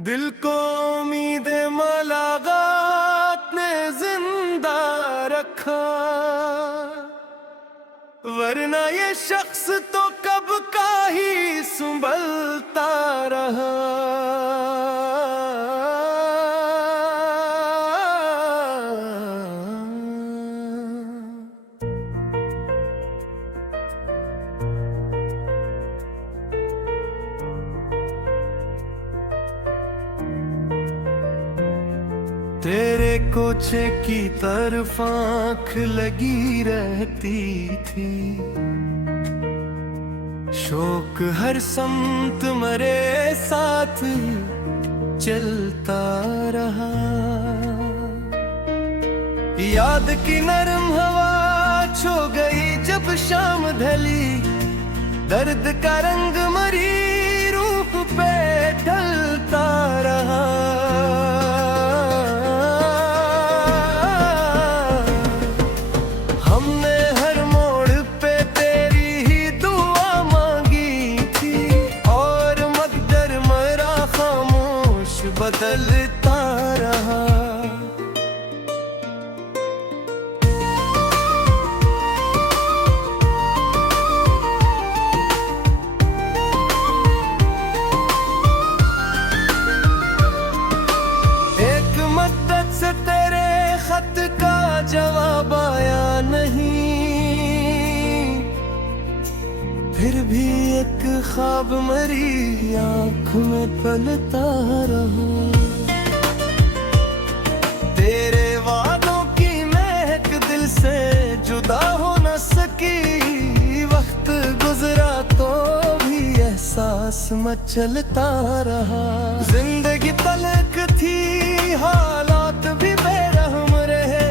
दिल को उम्मीद मुलाकात ने जिंदा रखा, वरना ये शख्स तो कब का ही संभलता रहा। तेरे कोचे की तरफ आँख लगी रहती थी, शौक हर समत मरे साथ चलता रहा। याद की नरम हवा छो गई जब शाम ढली, दर्द का रंग मरी रूह पे ढलता रहा। बदलता रहा। एक मद्दत से तेरे खत का जवाब आया नहीं, फिर भी एक ख्वाब मरी आँख में पलता रहा। तेरे वादों की महक दिल से जुदा हो न सकी, वक्त गुजरा तो भी एहसास मचलता रहा। जिंदगी तलख थी हालात भी बेरहम रहे,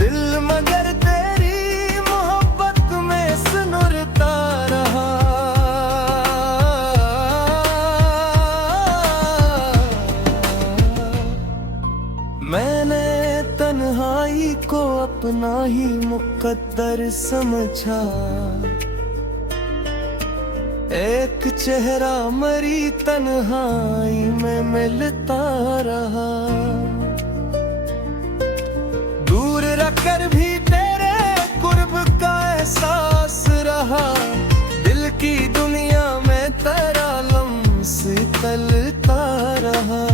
दिल मगर तेरी मोहब्बत में सुनुरता रहा। मैंने तन्हाई को अपना ही मुकद्दर समझा, एक चेहरा मरी तन्हाई में मिलता रहा। दूर रखकर भी तेरे कुर्ब का एहसास रहा, दिल की दुनिया में तेरा लम्स तलता रहा।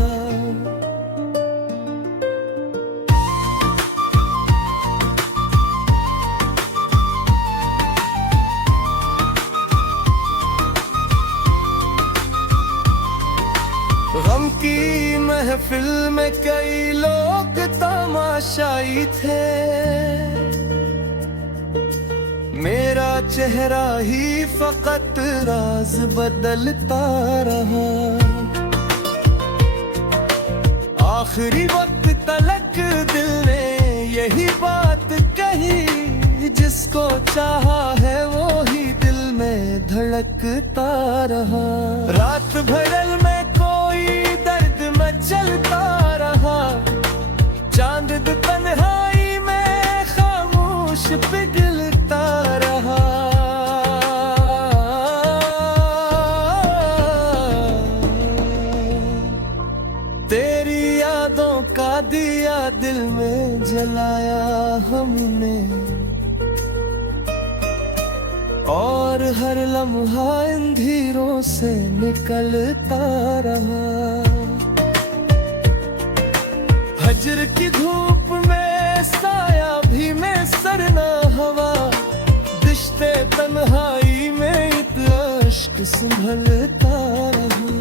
गम की महफिल में कई लोग तमाशाई थे, मेरा चेहरा ही फकत राज बदलता रहा। आखिरी वक्त तलक दिल ने यही बात कही, जिसको चाहा है वो ही दिल में धड़कता रहा। रात भर में दर्द में चलता रहा, चांद तन्हाई में खामोश पिघलता रहा। तेरी यादों का दिया दिल में जलाया हमने, और हर लम्हा अंधेरों से निकलता रहा। हजर की धूप में साया भी में सरना हवा, दिश्ते तन्हाई में इतना इश्क संभलता रहा।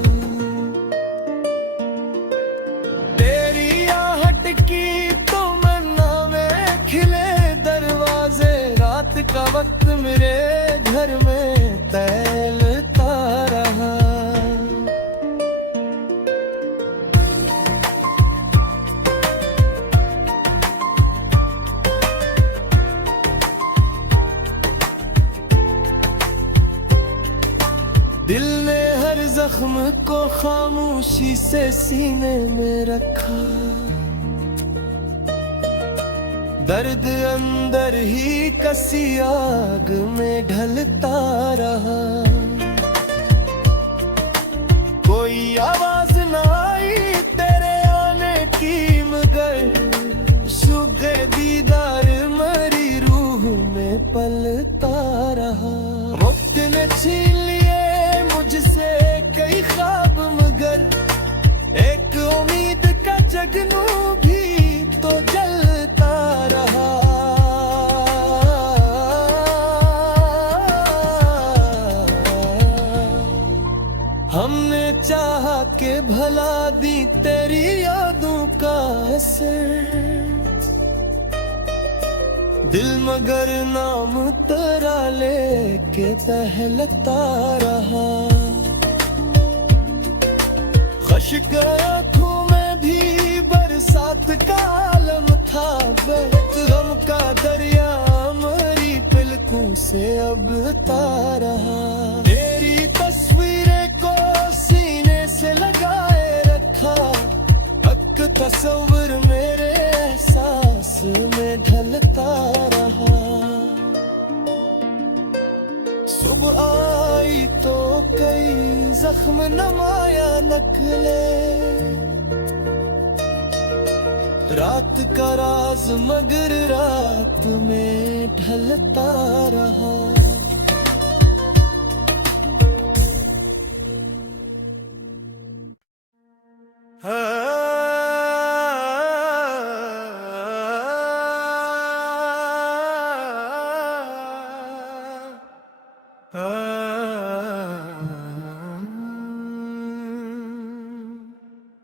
तेरी आहट की तो मन्ना में खिले दरवाजे, रात का वक्त मेरे घर में तैलता रहा। दिल ने हर जख्म को खामोशी से सीने में रखा, दर्द अंदर ही कसी आग में ढलता रहा। कोई आवाज न आई के भला दी तेरी यादों का असर। दिल मगर नाम तेरा लेके टहलता रहा। खश्क आँखों में भी बरसात का आलम था। बहत गम का दरिया मेरी पलकों से अब तार रहा। तेरी तस्वीरें को सीने से लगाए रखा। हक तस्वीर मेरे एहसास में ढलता रहा। सुबह आई तो कई जख्म नमाया नकले। रात का राज मगर रात में ढलता रहा।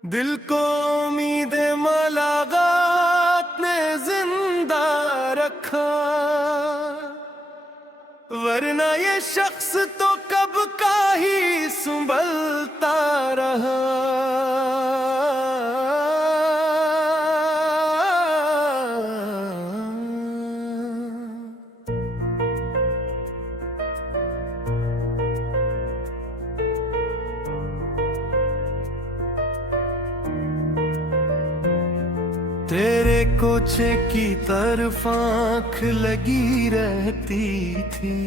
दिल को उम्मीद मुलाकात ने जिंदा रखा। वरना ये शख्स तो कब का ही संभलता रहा। तेरे कोचे की तरफ आँख लगी रहती थी।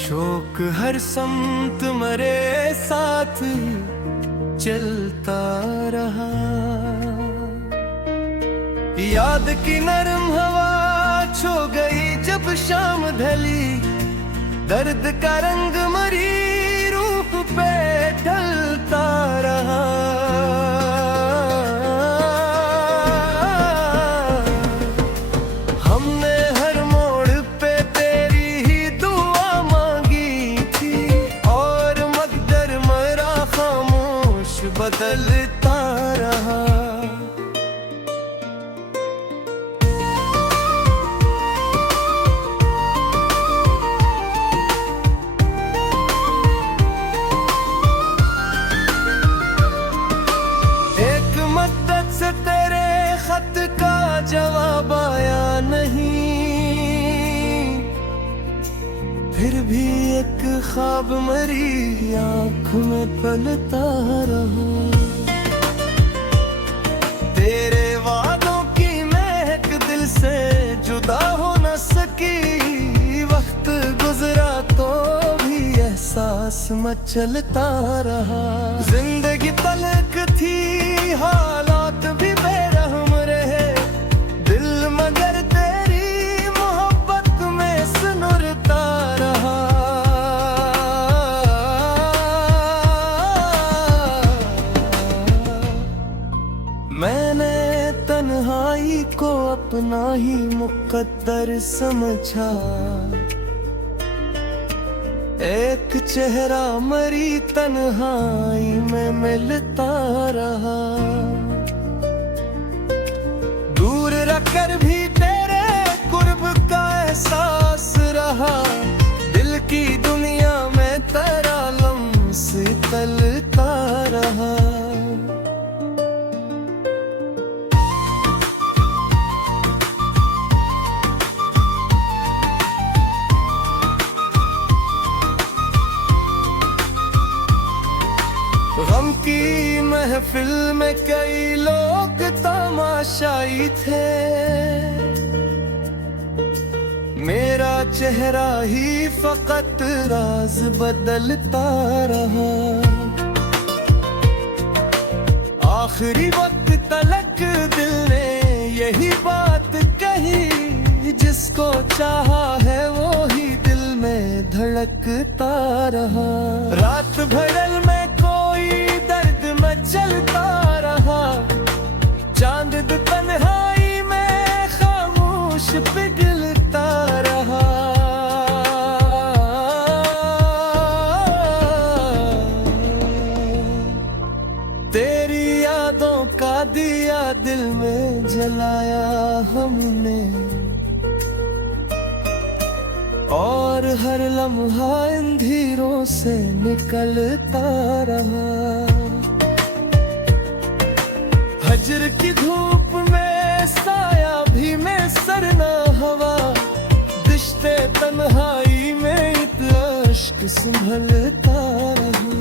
शौक हर समत मरे साथ चलता रहा। याद की नरम हवा छो गई जब शाम ढली। दर्द का रंग मरी रूह पे ढलता रहा। बदलता रहा। एक मद्दत से तेरे खत का जवाब आया नहीं। फिर भी एक ख्वाब मरी आँख में पलता रहा। तेरे वादों की महक दिल से जुदा हो न सकी। वक्त गुजरा तो भी एहसास मचलता रहा। जिंदगी तलक थी हालात भी बेरहम रहे। दिल मगर तेरी मोहब्बत में सुनुरता रहा। मैंने तन्हाई को अपना ही मुकद्दर समझा। एक चेहरा मरी तन्हाई में मिलता रहा। दूर रखकर भी तेरे कुर्ब का एहसास रहा। दिल की दुनिया में तेरा लम्स तलता रहा। गम की महफिल में कई लोग तमाशाई थे। मेरा चेहरा ही फकत राज बदलता रहा। आखिरी वक्त तलक दिल ने यही बात कही। जिसको चाहा है वो ही दिल में धड़कता रहा। रात भर में दर्द मचलता रहा। चांद तन्हाई में खामोश पिघलता रहा। दिया दिल में जलाया हमने, और हर लम्हा इन धीरों से निकलता रहा। हजर की धूप में साया भी में सरना हवा, दिश्ते तन्हाई में इत अश्क संभलता रहा।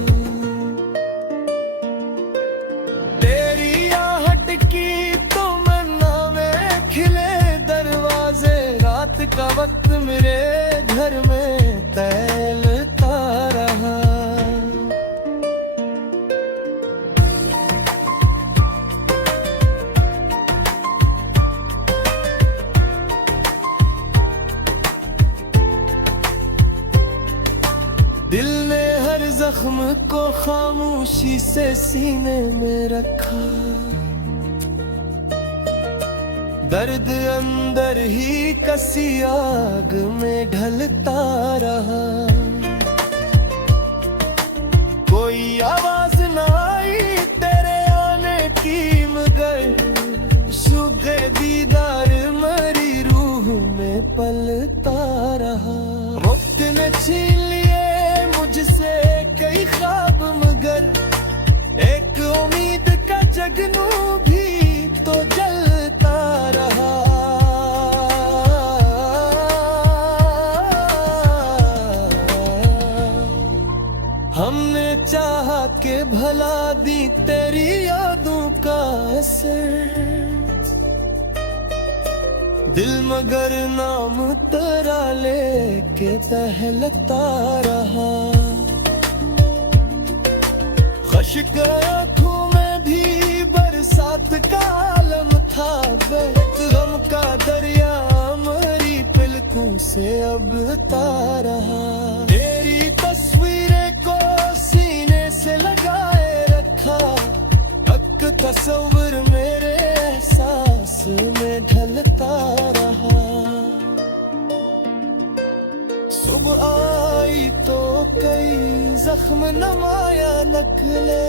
तेरी आहट की तो मन्ना में खिले दरवाजे, रात का वक्त मेरे घर में तैलता रहा। दिल ने हर जख्म को खामोशी से सीने में रखा, दर्द अंदर ही कसी आग में ढलता रहा। कोई आवाज ना आई तेरे आने की, मगर सूखे दीदार मरी रूह में पलता रहा। वक्त ने छीन लिए मुझसे कई ख्वाब, मगर एक उम्मीद का जगनू भी तो जलता रहा। हमने चाहा के भला दी तेरी यादों का असर, दिल मगर नाम तेरा लेके टहलता रहा। खश्क आँखों में भी बरसात का आलम था, गम का दरिया मरी पलकों से अब रहा। तेरी तस्वीरें को सीने से लगाए रखा, हक तस्वीर मेरे एहसास में ढलता रहा। सुबह आई तो कई जख्म नमाया नखले,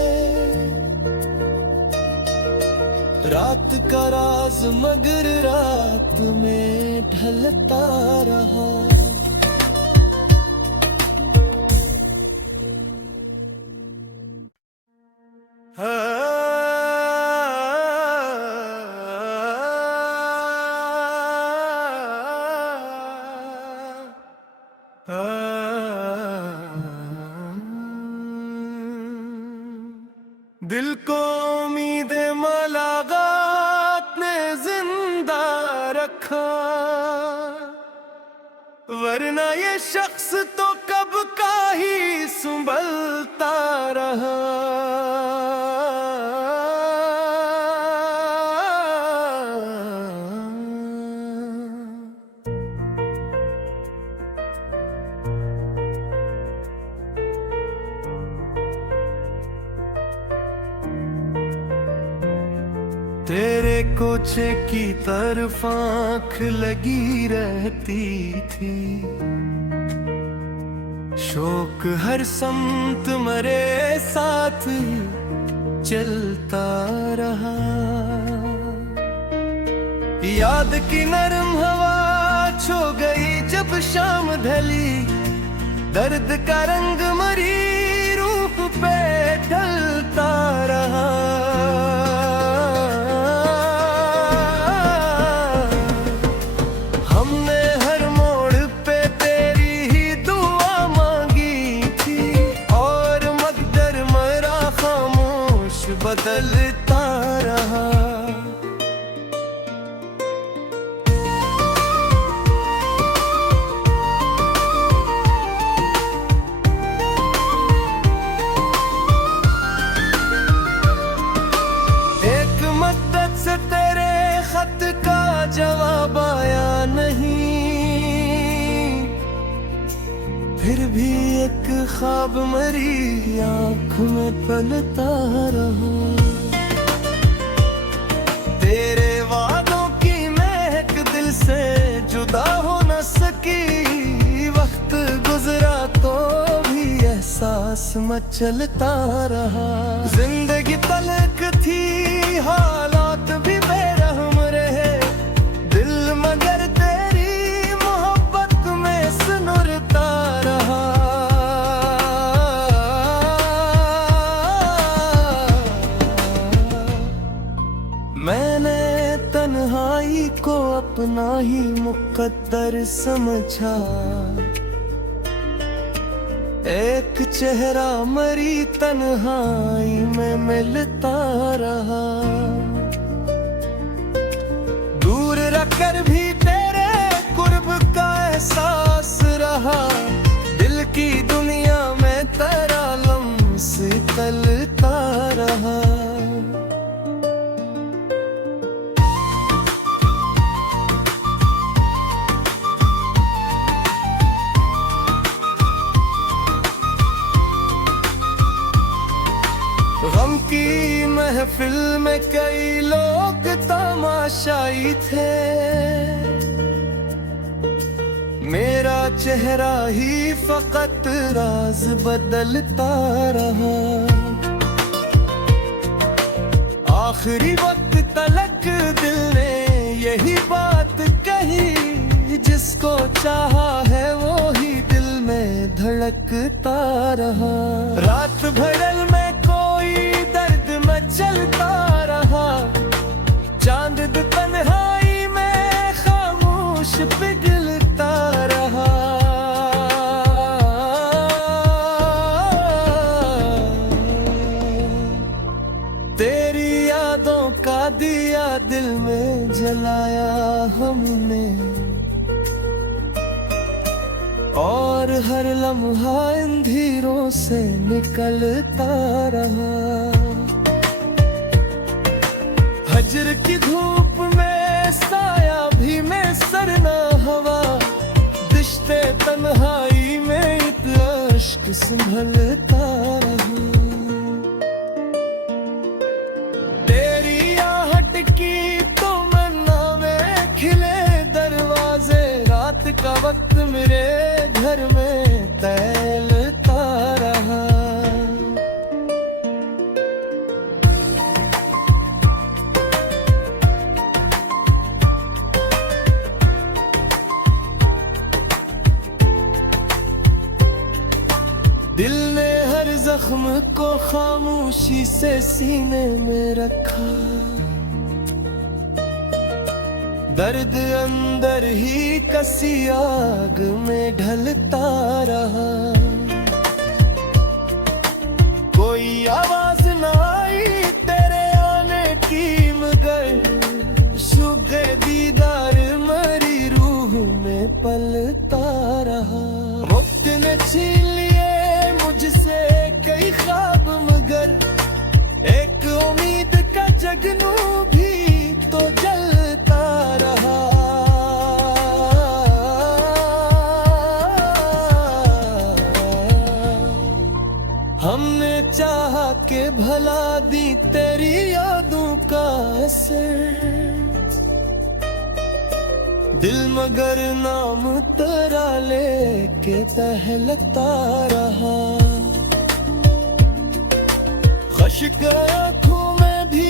रात का राज मगर रात में ढलता रहा। दिल को उम्मीद मुलाकात ने जिंदा रखा, वरना ये शख्स तो कब का ही संभलता रहा। तेरे कोचे की तरफ आँख लगी रहती थी, शौक हर समत मरे साथ चलता रहा। याद की नरम हवा छो गई जब शाम ढली, दर्द का रंग मरी रूह पे ढलता रहा। बदलता रहा। एक मद्दत से तेरे खत का जवाब आया नहीं, फिर भी एक ख्वाब मरी आँख में पलता रहा। तेरे वादों की महक दिल से जुदा हो न सकी, वक्त गुजरा तो भी एहसास मचलता रहा। जिंदगी तलक थी हाल अपना ही मुकद्दर समझा। एक चेहरा मरी तन्हाई में मिलता रहा। दूर रखकर भी तेरे कुर्ब का एहसास रहा। दिल की दुनिया में तेरा लम्स तलता रहा। गम की महफिल में कई लोग तमाशाई थे। मेरा चेहरा ही फकत राज बदलता रहा। आखिरी वक्त तलक दिल ने यही बात कही। जिसको चाहा है वो ही दिल में धड़कता रहा। रात भर में दर्द में चलता रहा। चांद तन्हाई में खामोश पिघलता रहा। तेरी यादों का दिया दिल में जलाया हमने। और हर लम्हा अंधेरों से निकलता रहा। हजर की धूप में साया भी में सरना हवा। दिश्ते तन्हाई में इतना इश्क संभलता रहा। तेरी आहट की तमन्ना में खिले दरवाजे। रात का वक्त मेरे घर में तैलता रहा। दिल ने हर जख्म को खामोशी से सीने में रखा। दर्द अंदर ही कसी आग में ढलता रहा। कोई आवाज न आई तेरे आने की मगर शुगे दीदार मरी रूह में पलता रहा। वक्त ने छीन लिए मुझसे कई ख्वाब मगर एक उम्मीद का जगनू भी तो जलता रहा। हमने चाहा के भला दी तेरी यादों का असर। दिल मगर नाम तेरा लेके टहलता रहा। खश्क आँखों में भी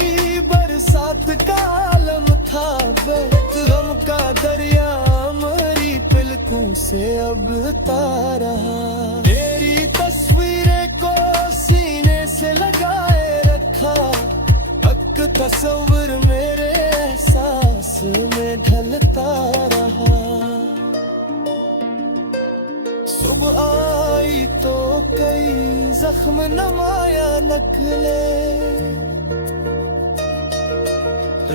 बरसात का आलम था। बहत गम का दरिया मरी पलकों से अब रहा। तेरी तस्वीरें को सीने से लगाए रखा। हक तस्वीर मेरे एहसास में ढलता रहा। सुबह आई तो कई जख्म नमाया नखले।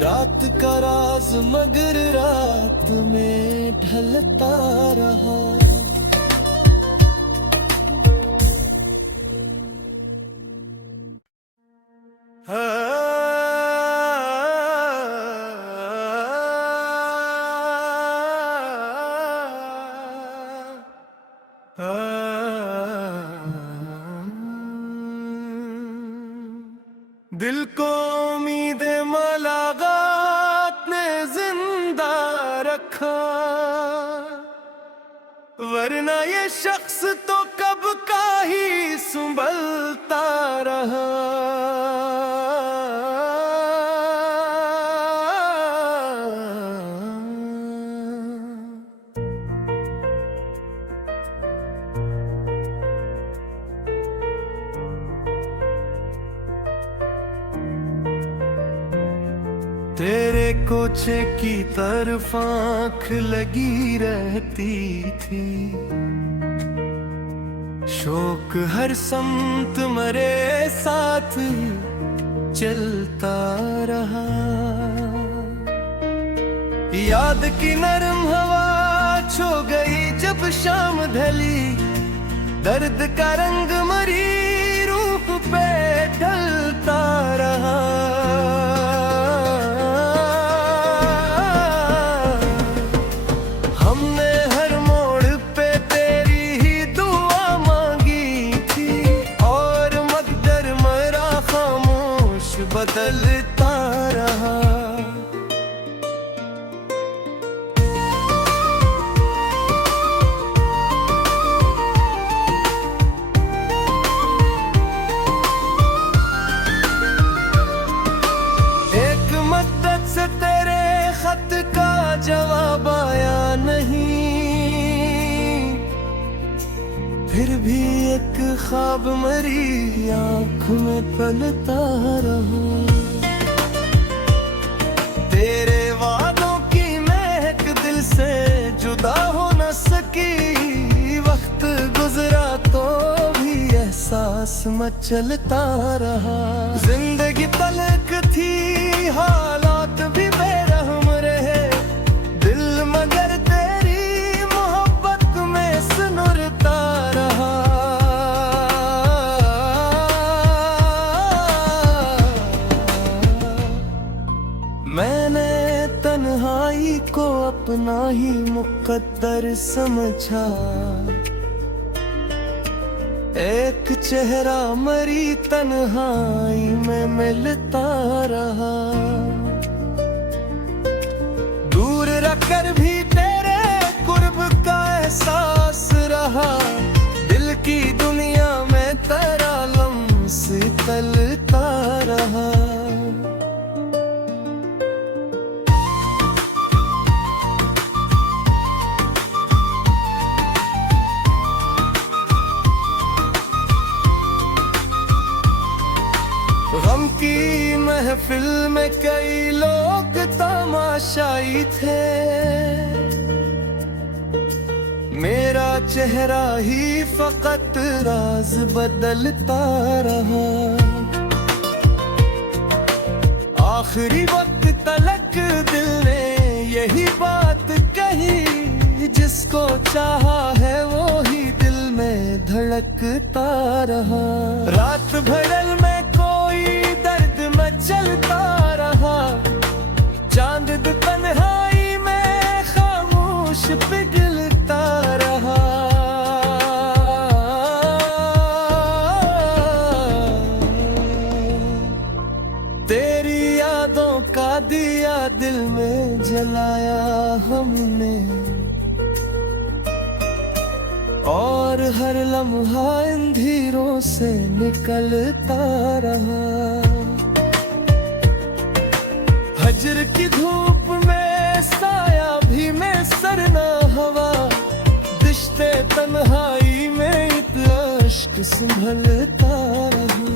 रात का राज मगर रात में ढलता रहा। दिल को उम्मीद मुलाकात ने जिंदा रखा। वरना ये शख्स तो कब का ही संभलता रहा। तेरे कोचे की तरफ आँख लगी रहती थी, शोक हर समत मरे साथ ही चलता रहा। याद की नरम हवा छो गई जब शाम ढली, दर्द का रंग मरी रूह पे ढलता रहा। हमने हर मोड़ पे तेरी ही दुआ मांगी थी, और मकदर मेरा खामोश बदलता रहा। से तेरे खत का जवाब आया नहीं, फिर भी एक ख्वाब मरी आँख में पलता रहा। तेरे वादों की महक दिल से जुदा हो न सकी, वक्त गुजरा तो भी एहसास मचलता रहा। जिंदगी पलक थी, हालात भी बेरहम रहे, दिल मगर तेरी मोहब्बत में सुनुरता रहा। मैंने तन्हाई को अपना ही मुकद्दर समझा, एक चेहरा मरी तन्हाई में मिलता रहा। दूर रखकर भी तेरे कुर्ब का एहसास रहा, दिल की दुनिया में तेरा लम्स तलता रहा। गम की महफिल में कई लोग तमाशाई थे, मेरा चेहरा ही फकत राज बदलता रहा। आखिरी वक्त तलक दिल ने यही बात कही, जिसको चाहा है वो ही दिल में धड़कता रहा। रात भर में दर्द में चलता रहा, चांद तन्हाई में खामोश पिघलता रहा। तेरी यादों का दिया दिल में जलाया हमने, और हर लम्हा अंधेरों से निकलता रहा। हजर की धूप में साया भी में सरना हवा, दिश्ते तन्हाई में इतना अश्क संभलता रहा।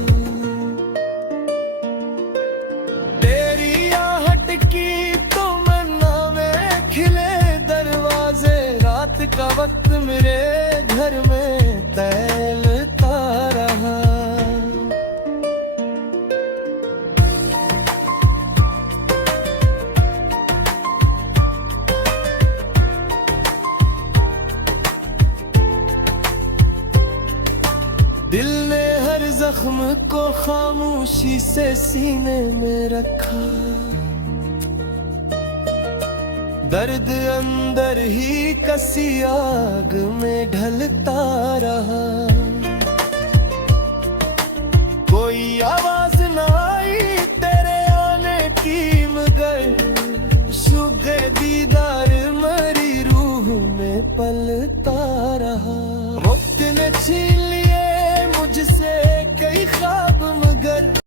तेरी आहट की तो मन्ना में खिले दरवाजे, रात का वक्त मेरे घर में तैलता रहा। दिल ने हर जख्म को खामोशी से सीने में रखा, दर्द अंदर ही कसी आग में ढलता रहा। कोई आवाज न आई तेरे आने की, मगर सुगे दीदार मरी रूह में पलता रहा। वक्त ने छीन